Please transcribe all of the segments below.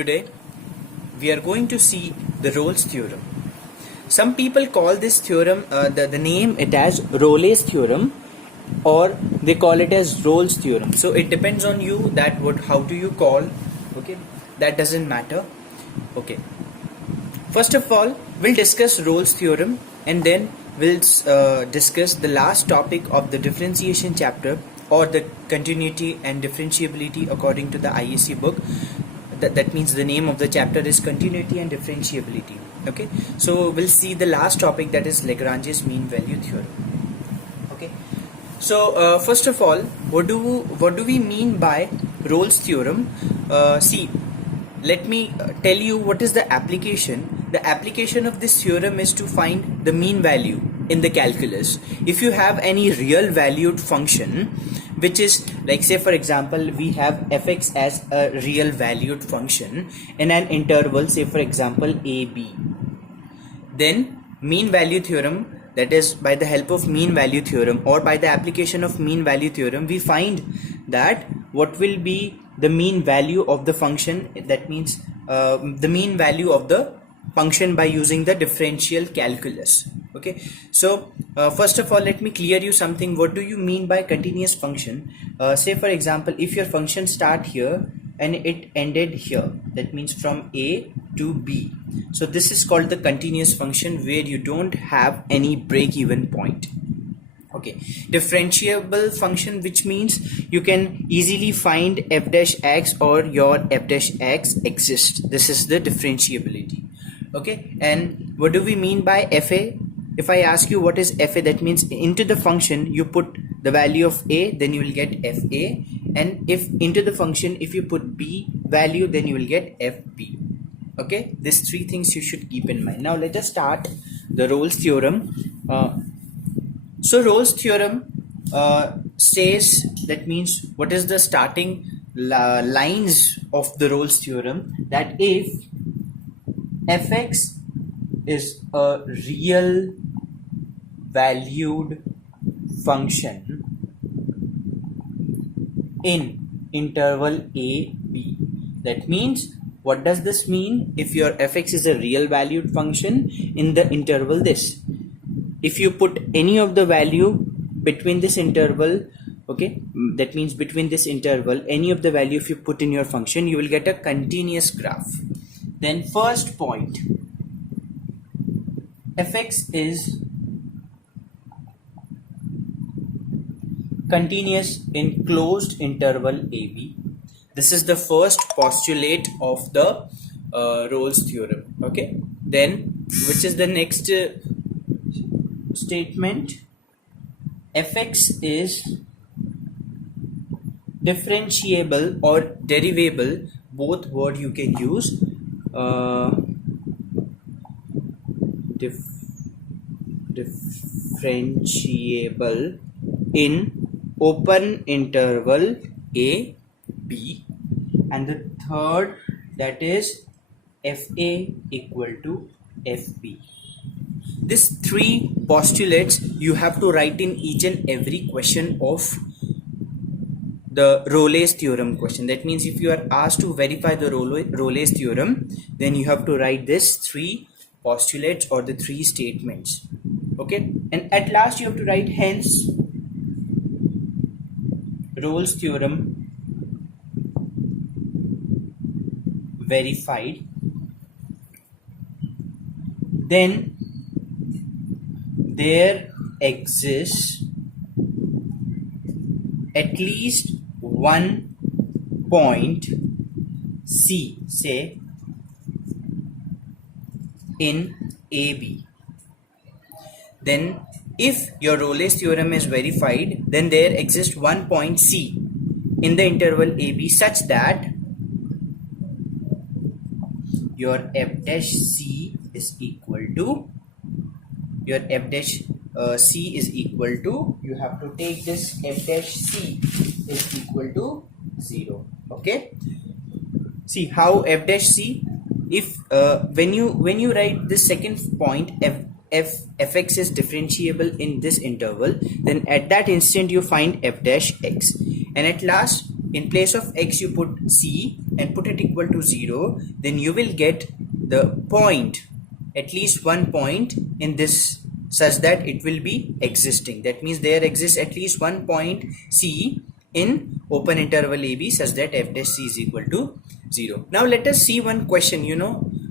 Today we are going to see the Rolle's theorem. Some people call this theorem, the name it as Rolle's theorem, or they call it as Rolle's theorem. So it depends on you that how do you call, okay, that doesn't matter. Okay, first of all we'll discuss Rolle's theorem, and then we'll discuss the last topic of the differentiation chapter, or the continuity and differentiability according to the IEC book. That means the name of the chapter is continuity and differentiability. Okay, so we'll see the last topic, that is Lagrange's mean value theorem. Okay, so first of all, what do we mean by Rolle's theorem? See, let me tell you what is the application. The application of this theorem is to find the mean value in the calculus. If you have any real valued function, which is like, say for example, we have fx as a real valued function in an interval, say for example ab, then mean value theorem, that is by the help of mean value theorem or by the application of mean value theorem, we find that what will be the mean value of the function. That means the mean value of the function by using the differential calculus. Okay, so first of all, let me clear you something. What do you mean by continuous function? Say for example, if your function start here and it ended here, that means from A to B, so this is called the continuous function, where you don't have any break-even point. Okay, differentiable function, which means you can easily find f dash x or your f dash x exists. This is the differentiability. Okay, and what do we mean by fa? If I ask you what is fa, that means into the function you put the value of a, then you will get fa, and if into the function if you put b value, then you will get fb. Okay, these three things you should keep in mind. Now let us start the Rolle's theorem. So Rolle's theorem says, that means what is the starting lines of the Rolle's theorem, that if fx is a real valued function in interval a b, that means what does this mean? If your fx is a real valued function in the interval this, if you put any of the value between this interval, okay, that means between this interval any of the value if you put in your function, you will get a continuous graph. Then first point, fx is continuous in closed interval AB. This is the first postulate of the Rolle's theorem. Okay, then which is the next statement? Fx is differentiable or derivable, both word you can use. Differentiable in open interval a b, and the third, that is fa equal to fb. These three postulates you have to write in each and every question of the Rolle's theorem question. That means if you are asked to verify the Rolle's theorem, then you have to write this three postulates or the three statements. Okay, and at last you have to write hence Rolle's theorem verified. Then there exists at least one point C, say in AB. Then if your Rolle's theorem is verified, then there exists one point C in the interval AB such that your f dash C is equal to, your f dash C is equal to, you have to take this f dash C is equal to 0. Okay, see how f dash C, if when you write this second point, fx is differentiable in this interval, then at that instant you find f dash x, and at last in place of x you put c, and put it equal to 0, then you will get the point, at least one point in this, such that it will be existing. That means there exists at least one point C in open interval AB such that f dash C is equal to 0. Now let us see one question.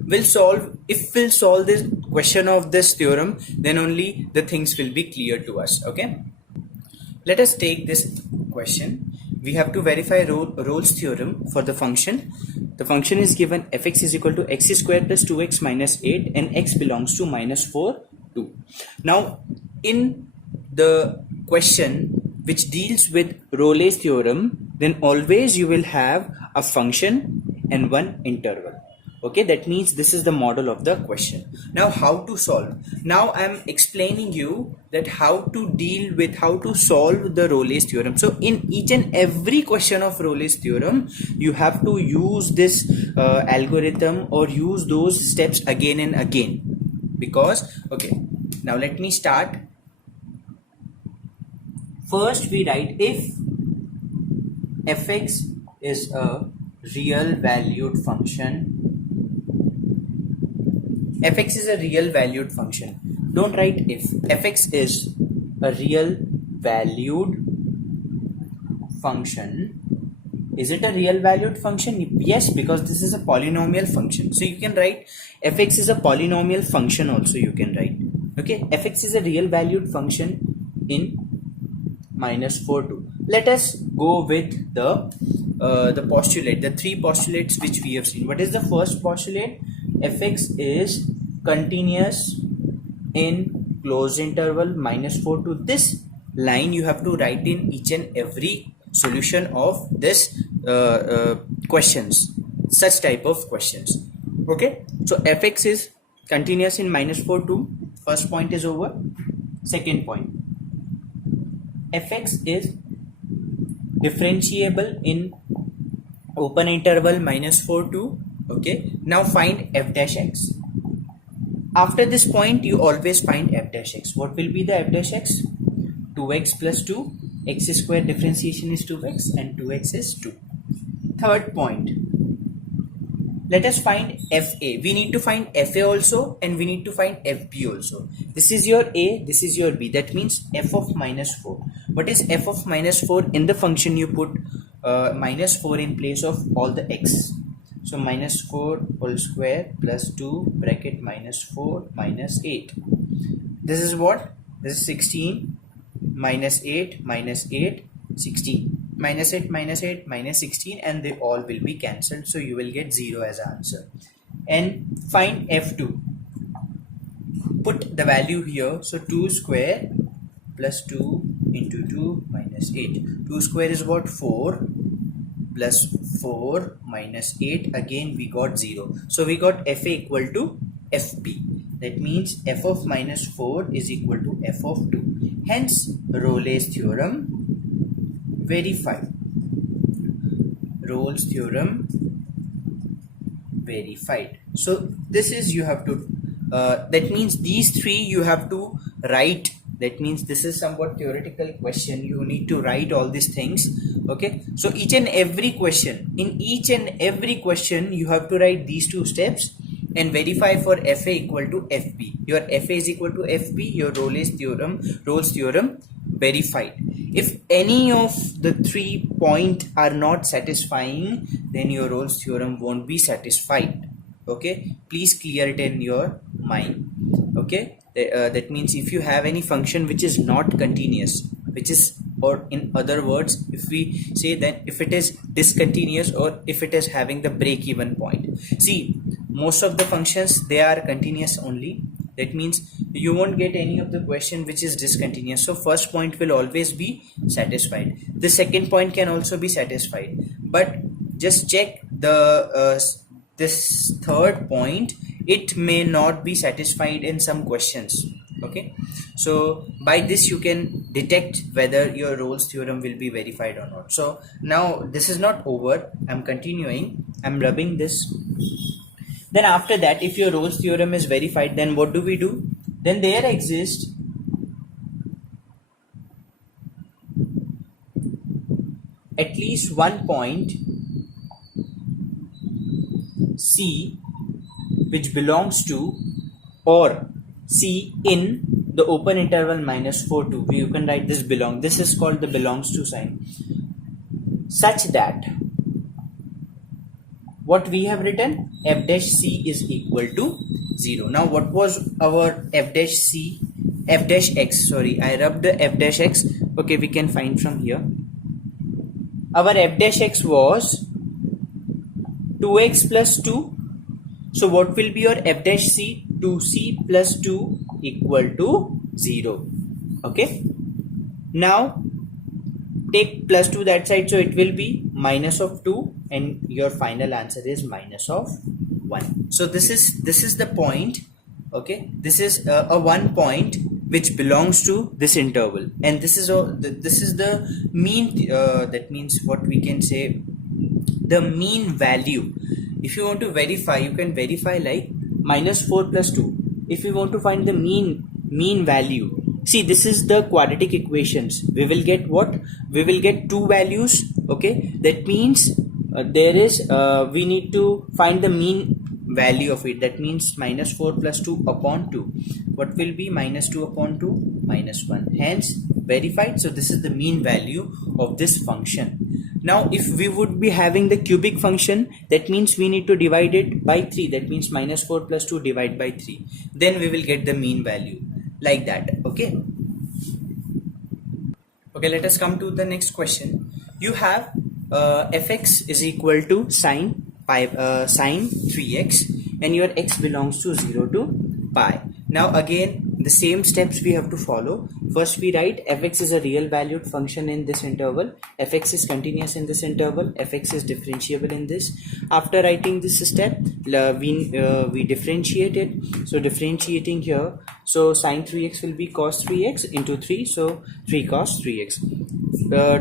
We'll solve this question of this theorem, then only the things will be clear to us. Okay, let us take this question. We have to verify Rolle's theorem for the function. The function is given fx is equal to x square plus 2x minus 8 and x belongs to minus 4, 2. Now, in the question which deals with Rolle's theorem, then always you will have a function and one interval. Okay, that means this is the model of the question. Now, how to solve? Now I am explaining you that how to solve the Rolle's theorem. So in each and every question of Rolle's theorem, you have to use this algorithm or use those steps again and again, because okay, now let me start. First we write if fx is a real valued function. Fx is a real valued function. Don't write if. Fx is a real valued function. Is it a real valued function? Yes, because this is a polynomial function. So you can write fx is a polynomial function also, you can write. Okay, fx is a real valued function in minus 4, 2. Let us go with the postulate, the three postulates which we have seen. What is the first postulate? Fx is continuous in closed interval minus 4 to this line. You have to write in each and every solution of this questions, such type of questions. Okay, so fx is continuous in minus 4 to, first point is over. Second point, fx is differentiable in open interval minus 4 to. Okay, now find f dash x. After this point, you always find f dash x. What will be the f dash x? 2x plus 2, x square differentiation is 2x and 2x is 2. Third point, let us find fa. We need to find fa also and we need to find fb also. This is your a, this is your b. That means f of minus 4. What is f of minus 4? In the function you put minus 4 in place of all the x. So minus 4 whole square plus 2 bracket minus 4 minus 8. This is what? This is 16 minus 8 minus 8, 16. Minus 8 minus 8 minus 16, and they all will be cancelled. So you will get 0 as answer. And find f2. Put the value here. So 2 square plus 2 into 2 minus 8. 2 square is what? 4. Plus 4 minus 8, again we got 0. So we got fa equal to fp. That means f of minus 4 is equal to f of 2. Hence Rolle's theorem verified. Rolle's theorem verified. So this is, you have to that means these three you have to write. That means this is somewhat theoretical question. You need to write all these things. Okay, so each and every question, in each and every question you have to write these two steps and verify for fa equal to fp. Your fa is equal to fp, your Rolle's theorem verified. If any of the 3 points are not satisfying, then your Rolle's theorem won't be satisfied. Okay, please clear it in your mind. Okay, that means if you have any function which is not continuous, which is, or in other words, if we say that if it is discontinuous or if it is having the break-even point. See, most of the functions, they are continuous only. That means you won't get any of the question which is discontinuous. So first point will always be satisfied. The second point can also be satisfied. But just check the this third point, it may not be satisfied in some questions. Okay, so by this you can detect whether your Rolle's theorem will be verified or not. So now this is not over. I'm continuing. I'm rubbing this. Then after that, if your Rolle's theorem is verified, then what do we do? Then there exists at least one point C which belongs to, or C in the open interval minus 4 to, you can write this belong, this is called the belongs to sign, such that what we have written, f dash c is equal to 0. Now what was our f dash c, f dash x, sorry, I rubbed the f dash x. Okay, we can find from here. Our f dash x was 2x plus 2. So what will be your f dash c? 2c plus 2 equal to 0. Okay. Now take plus 2 that side, so it will be minus of 2, and your final answer is minus of 1. So this is the point. Okay, this is a 1 point which belongs to this interval, and this is the mean, that means what we can say, the mean value. If you want to verify, you can verify like minus 4 plus 2. If you want to find the mean value, see, this is the quadratic equations. We will get what? We will get two values. Okay, that means we need to find the mean value of it. That means minus 4 plus 2 upon 2. What will be minus 2 upon 2? Minus 1. Hence verified. So this is the mean value of this function. Now if we would be having the cubic function, that means we need to divide it by 3. That means minus 4 plus 2 divide by 3. Then we will get the mean value, like that. Okay. Okay, let us come to the next question. You have fx is equal to sine 3x, and your x belongs to 0 to pi. Now again the same steps we have to follow. First we write fx is a real valued function in this interval, fx is continuous in this interval, fx is differentiable in this. After writing this step, we differentiate it. So differentiating here, so sine 3x will be cos 3x into 3, so 3 cos 3x.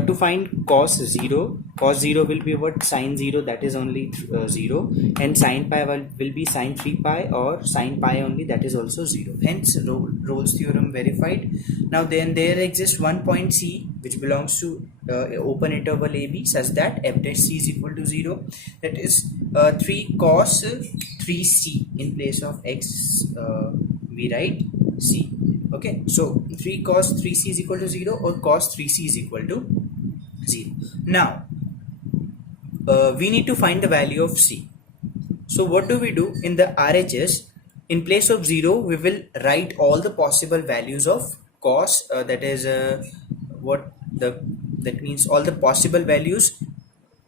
To find cos 0 will be what? Sine 0, that is only 0, and sine pi will be sine 3 pi, or sine pi only, that is also 0. Hence Rolle's theorem verified. Now then there exists one point C which belongs to open interval AB, such that f dash c is equal to 0. That is 3 cos 3c. In place of x we write c. Okay, so 3 cos 3c is equal to 0, or cos 3c is equal to 0. Now we need to find the value of c. So what do we do in the RHS? In place of 0 we will write all the possible values of cos, that means all the possible values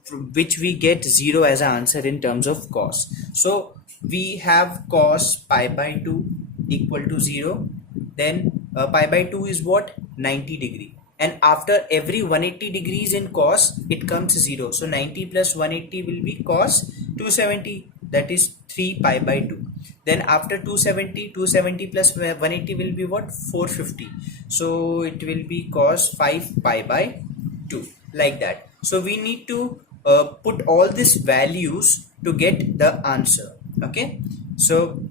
from which we get 0 as an answer in terms of cos. So we have cos pi by 2 equal to 0. Then pi by 2 is what? 90 degree. And after every 180 degrees in cos, it comes 0. So 90 plus 180 will be cos 270. That is 3 pi by 2. Then after 270 plus 180 will be what? 450. So it will be cos 5 pi by 2. Like that. So we need to put all these values to get the answer. Okay. So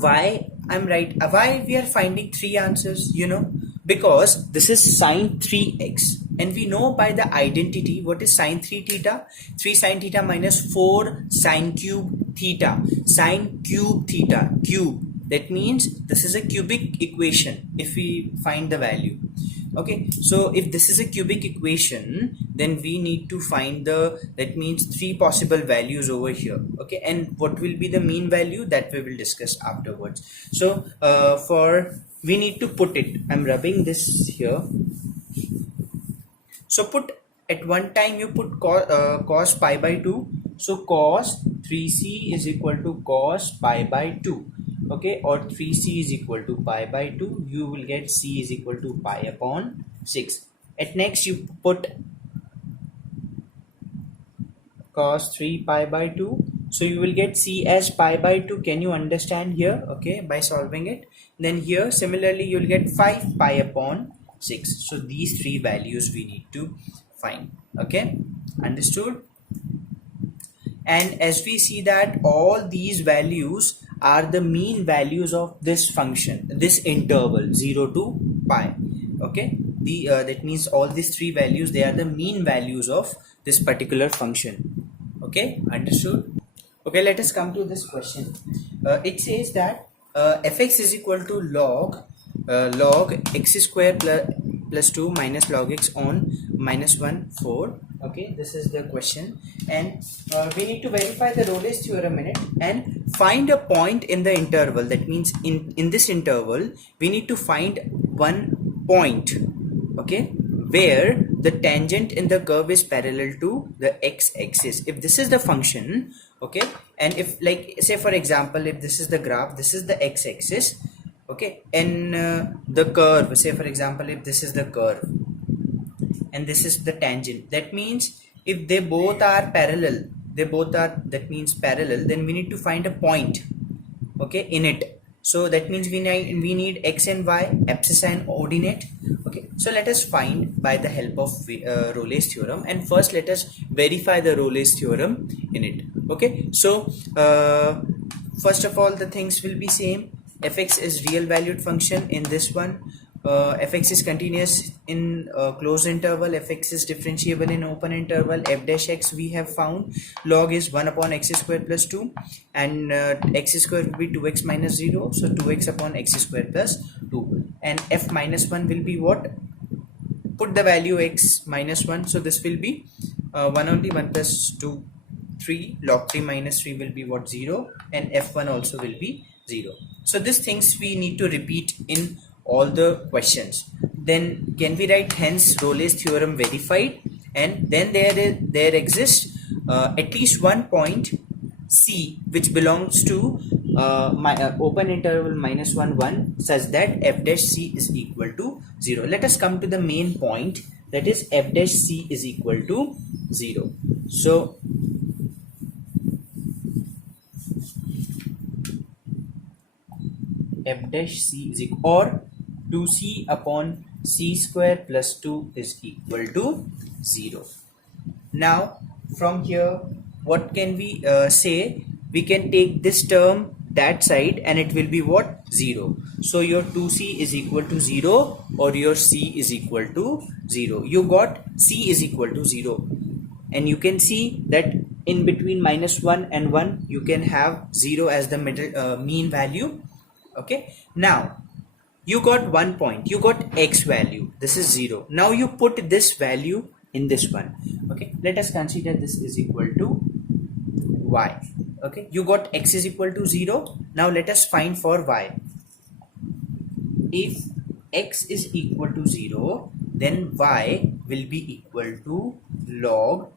why we are finding three answers, because this is sine 3x, and we know by the identity what is sine 3 theta. 3 sine theta minus 4 sine cube theta. Sine cube theta, cube, that means this is a cubic equation if we find the value. Okay, so if this is a cubic equation, then we need to find that means 3 possible values over here. Okay, and what will be the mean value, that we will discuss afterwards. So we need to put it, I'm rubbing this here. So put at one time you put cos pi by 2. So cos 3c is equal to cos pi by 2. Okay, or 3c is equal to pi by 2. You will get c is equal to pi upon 6. At next you put cos 3 pi by 2. So you will get c as pi by 2. Can you understand here? Okay, by solving it. Then here similarly you will get 5 pi upon 6. So these three values we need to find. Okay, understood? And as we see that all these values are the mean values of this function, this interval 0 to pi. Okay, that means all these three values, they are the mean values of this particular function. Okay, understood? Okay, let us come to this question. It says that fx is equal to log x square plus 2 minus log x on minus 1 4. Okay, this is the question, and we need to verify the Rolle's theorem in it and find a point in the interval. That means in this interval we need to find one point, okay, where the tangent in the curve is parallel to the x-axis. If this is the function, okay, and if, like, say for example, if this is the graph, this is the x-axis, okay, and the curve, say for example, if this is the curve and this is the tangent, that means if they both are parallel, that means parallel, then we need to find a point, okay, in it. So that means we need x and y, abscissa and ordinate. Okay, so let us find by the help of Rolle's theorem, and first let us verify the Rolle's theorem in it. Okay, so first of all, the things will be same. Fx is real valued function in this one. Fx is continuous in closed interval. Fx is differentiable in open interval. F dash x we have found. Log is 1 upon x square plus 2, and x square will be 2x minus 0, so 2x upon x square plus 2, and f minus 1 will be what? Put the value x minus 1, so this will be 1 only. 1 plus 2 3, log 3 minus 3 will be what? 0, and f1 also will be 0. So these things we need to repeat in all the questions. Then can we write hence Rolle's theorem verified, and then there exists at least one point C which belongs to my open interval minus 1 1, such that f dash c is equal to 0. Let us come to the main point, that is f dash c is equal to 0. So f dash c is equal, or 2c upon c square plus 2 is equal to 0. Now from here, what can we say? We can take this term that side and it will be what? 0. So your 2c is equal to 0, or your c is equal to 0. You got c is equal to 0, and you can see that in between minus 1 and 1 you can have 0 as the middle mean value. Okay, now you got one point, you got x value, this is 0. Now you put this value in this one. Okay, let us consider this is equal to y. Okay, you got x is equal to 0. Now let us find for y. If x is equal to 0, then y will be equal to log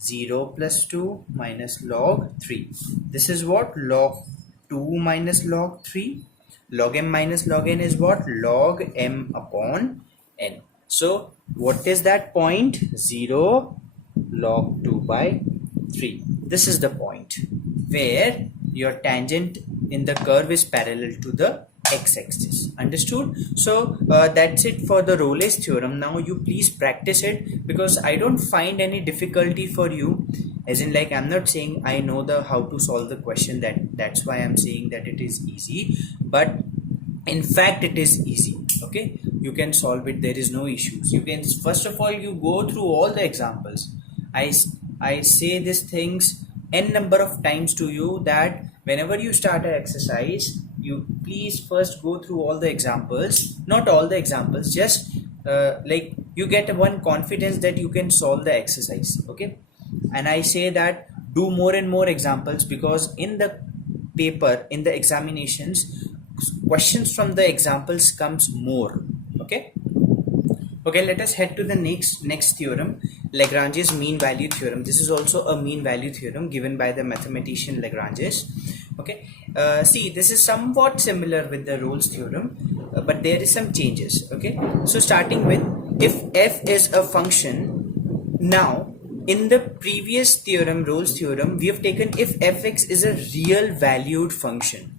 0 plus 2 minus log 3. This is what? Log 2 minus log 3. Log m minus log n is what? Log m upon n. So what is that point? 0 log 2 by 3. This is the point where your tangent in the curve is parallel to the x-axis. Understood? So that's it for the Rolle's theorem. Now you please practice it, because I don't find any difficulty for you, as in, like, I'm not saying I know how to solve the question, that's why I'm saying that it is easy, but in fact it is easy. Okay, you can solve it, there is no issues. You can, first of all, you go through all the examples. I say these things n number of times to you, that whenever you start an exercise, you please first go through all the examples, not all the examples, just like you get one confidence that you can solve the exercise. Okay, and I say that do more and more examples, because in the paper, in the examinations, questions from the examples comes more. Okay, let us head to the next theorem, Lagrange's mean value theorem. This is also a mean value theorem given by the mathematician Lagrange's. Okay, see, this is somewhat similar with the Rolle's theorem, but there is some changes. Okay, so starting with, if f is a function, now in the previous theorem, Rolle's theorem, we have taken if fx is a real valued function.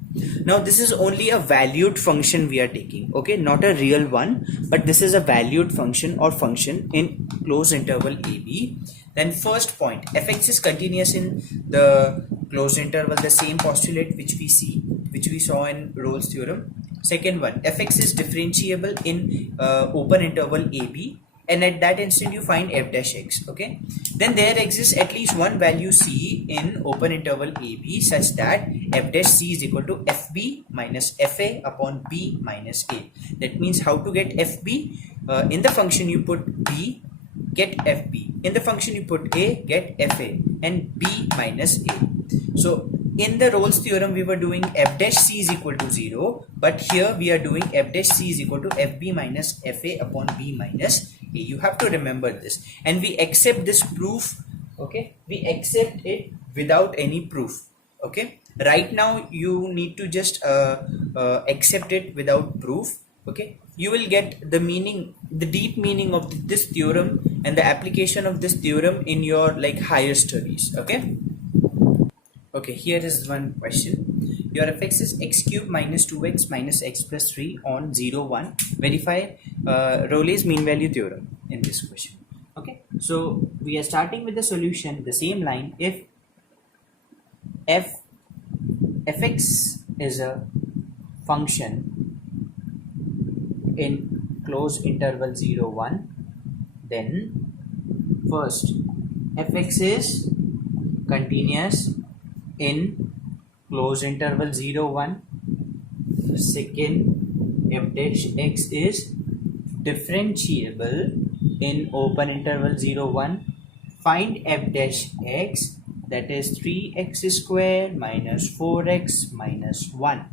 Now this is only a valued function we are taking, okay, not a real one, but this is a valued function or function in closed interval AB. Then first point, fx is continuous in the closed interval, the same postulate which we saw in Rolle's theorem. Second one, fx is differentiable in open interval AB. and at that instant you find f dash x. Okay, then there exists at least one value c in open interval ab such that f dash c is equal to fb minus fa upon b minus a. That means how to get fb? In the function you put b, get fb. In the function you put a, get fa, and b minus a. So in the Rolle's theorem we were doing f dash c is equal to 0, but here we are doing f dash c is equal to fb minus fa upon b minus a. You have to remember this, and we accept this proof. Okay, we accept it without any proof. Okay, right now you need to just accept it without proof. Okay, you will get the meaning, the deep meaning of this theorem and the application of this theorem in your like higher studies. Okay. Okay, here is one question. Your fx is x cube minus 2x minus x plus 3 on 0, 1. Verify Rolle's mean value theorem in this question. Okay, so we are starting with the solution, the same line. If fx is a function in closed interval 0, 1, then first fx is continuous in closed interval 0, 1. Second, f dash x is differentiable in open interval 0, 1. Find f dash x, that is 3x square minus 4x minus 1.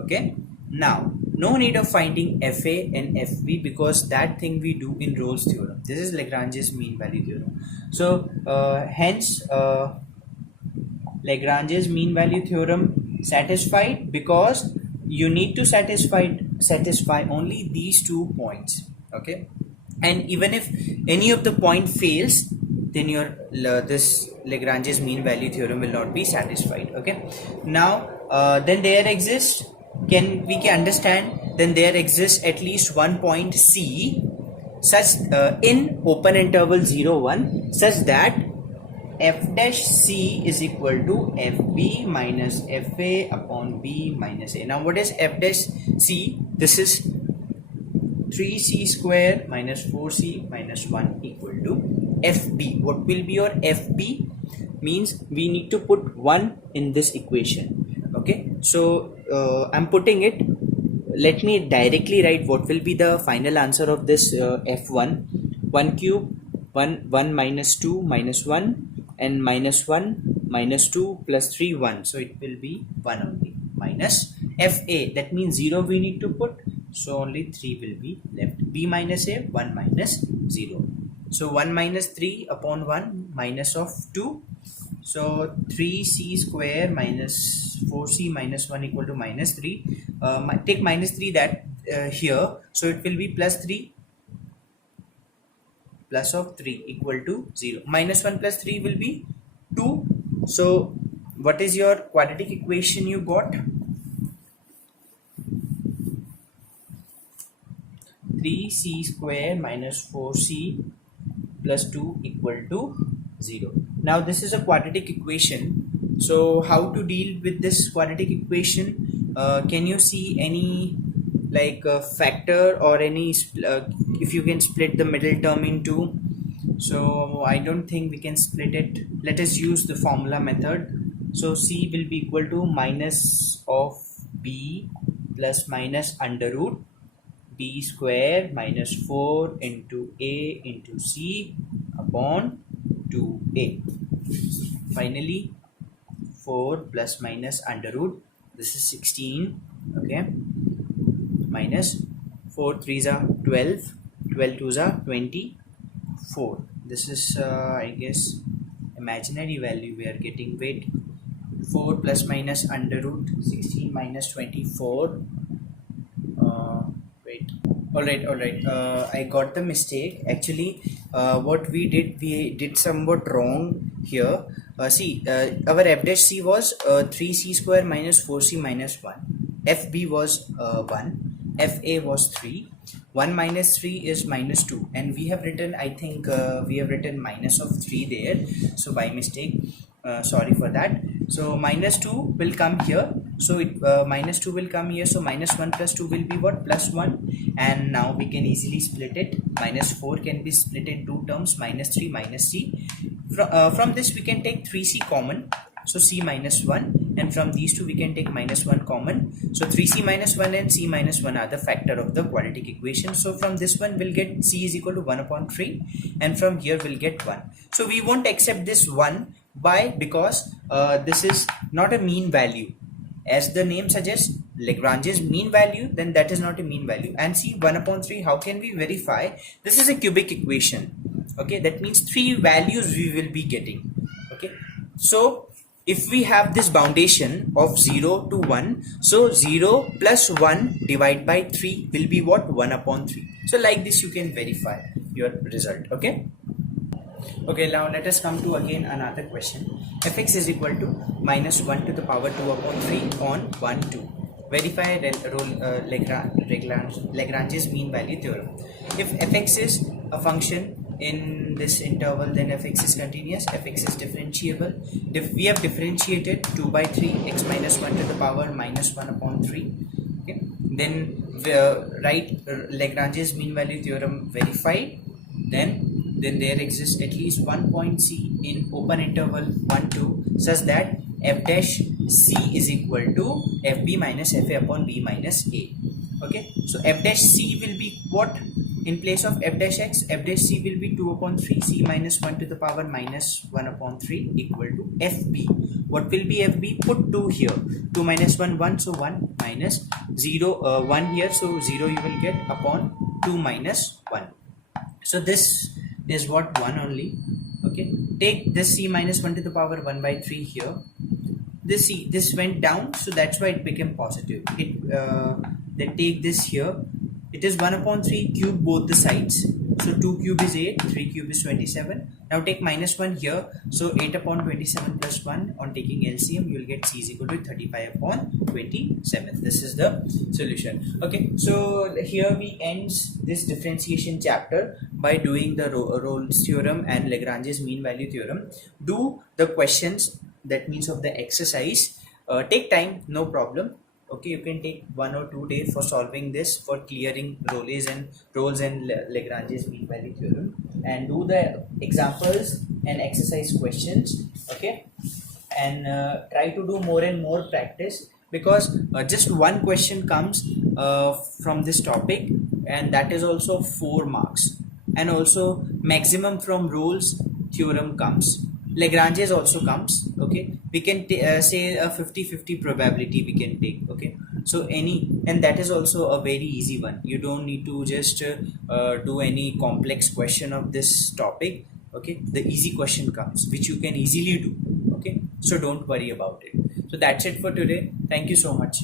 Okay, now no need of finding fa and fb because that thing we do in Rolle's theorem. This is Lagrange's mean value theorem. So hence Lagrange's mean value theorem satisfied because you need to satisfy only these 2 points. Okay, and even if any of the point fails, then your this Lagrange's mean value theorem will not be satisfied. Okay, now then there exists, we can understand, then there exists at least one point c such in open interval 0, 1 such that f dash c is equal to fb minus fa upon b minus a. Now what is f dash c? This is 3c square minus 4c minus 1 equal to fb. What will be your fb? Means we need to put 1 in this equation. Okay, so I'm putting it. Let me directly write what will be the final answer of this f1. 1 cube 1 minus 2 minus 1 and minus 1 minus 2 plus 3 1, so it will be 1 only, minus fa, that means 0 we need to put, so only 3 will be left. B minus a, 1 minus 0, so 1 minus 3 upon 1 minus of 2, so 3c square minus 4c minus 1 equal to minus 3. Take minus 3 that here, so it will be plus 3 plus of 3 equal to 0. Minus 1 plus 3 will be 2. So what is your quadratic equation you got? 3c square minus 4c plus 2 equal to 0. Now this is a quadratic equation. So how to deal with this quadratic equation? Can you see any like factor or any if you can split the middle term in 2? So I don't think we can split it. Let us use the formula method. So c will be equal to minus of b plus minus under root b square minus 4 into a into c upon 2a. Finally 4 plus minus under root, this is 16, okay, minus 4 3s are 12, 12 2s are 24. This is I guess imaginary value we are getting. Wait, 4 plus minus under root 16 minus 24. Wait, all right, I got the mistake. Actually what we did somewhat wrong here. See, our f dash c was 3c square minus 4c minus 1, fb was 1, fa was 3, 1 minus 3 is minus 2, and we have written, I think we have written minus of 3 there, so by mistake, sorry for that. So minus 2 will come here So it minus 2 will come here, so minus 1 plus 2 will be what? Plus 1. And now we can easily split it. Minus 4 can be split in two terms, minus 3 minus c. From this we can take 3c common, so c minus 1, and from these two we can take minus 1 common, so 3c minus 1 and c minus 1 are the factor of the quadratic equation. So from this one we'll get c is equal to 1 upon 3, and from here we'll get 1. So we won't accept this 1. Why? Because this is not a mean value. As the name suggests, Lagrange's mean value, then that is not a mean value. And see, 1 upon 3, how can we verify? This is a cubic equation. Okay, that means 3 values we will be getting. Okay, so if we have this boundation of 0 to 1, so 0 plus 1 divided by 3 will be what? 1 upon 3. So like this you can verify your result. Okay. Okay, now let us come to again another question. Fx is equal to minus 1 to the power 2 upon 3 on 1, 2. Verify Lagrange's mean value theorem. If fx is a function in this interval, then fx is continuous, fx is differentiable. If we have differentiated 2 by 3, x minus 1 to the power minus 1 upon 3. Okay, then write Lagrange's mean value theorem verified. Then there exists at least one point C in open interval 1, 2 such that f dash C is equal to fb minus fa upon b minus a. Okay, so f dash C will be what? In place of f dash x, f dash C will be 2 upon 3 c minus 1 to the power minus 1 upon 3 equal to fb. What will be fb? Put 2 here. 2 minus 1, 1, so 1 minus 0, 1 here, so 0 you will get upon 2 minus 1. So this is what? 1 only. Okay, take this c minus 1 to the power 1 by 3 here. This went down, so that's why it became positive. Then take this here. It is 1 upon 3 cube both the sides. So 2 cube is 8, 3 cube is 27. Now take minus 1 here. So 8 upon 27 plus 1, on taking LCM you will get c is equal to 35 upon 27. This is the solution. Okay, so here we end this differentiation chapter by doing the Rolle's theorem and Lagrange's mean value theorem. Do the questions, that means of the exercise. Take time, no problem. Okay, you can take 1 or 2 days for solving this, for clearing Rolle's and Lagrange's mean value theorem, and do the examples and exercise questions. Okay, and try to do more and more practice, because just one question comes from this topic, and that is also 4 marks, and also maximum from Rolle's theorem comes. Lagrange's also comes. Okay, we can say a 50-50 probability we can take. Okay, so and that is also a very easy one. You don't need to just do any complex question of this topic. Okay, the easy question comes which you can easily do. Okay, so don't worry about it. So that's it for today. Thank you so much.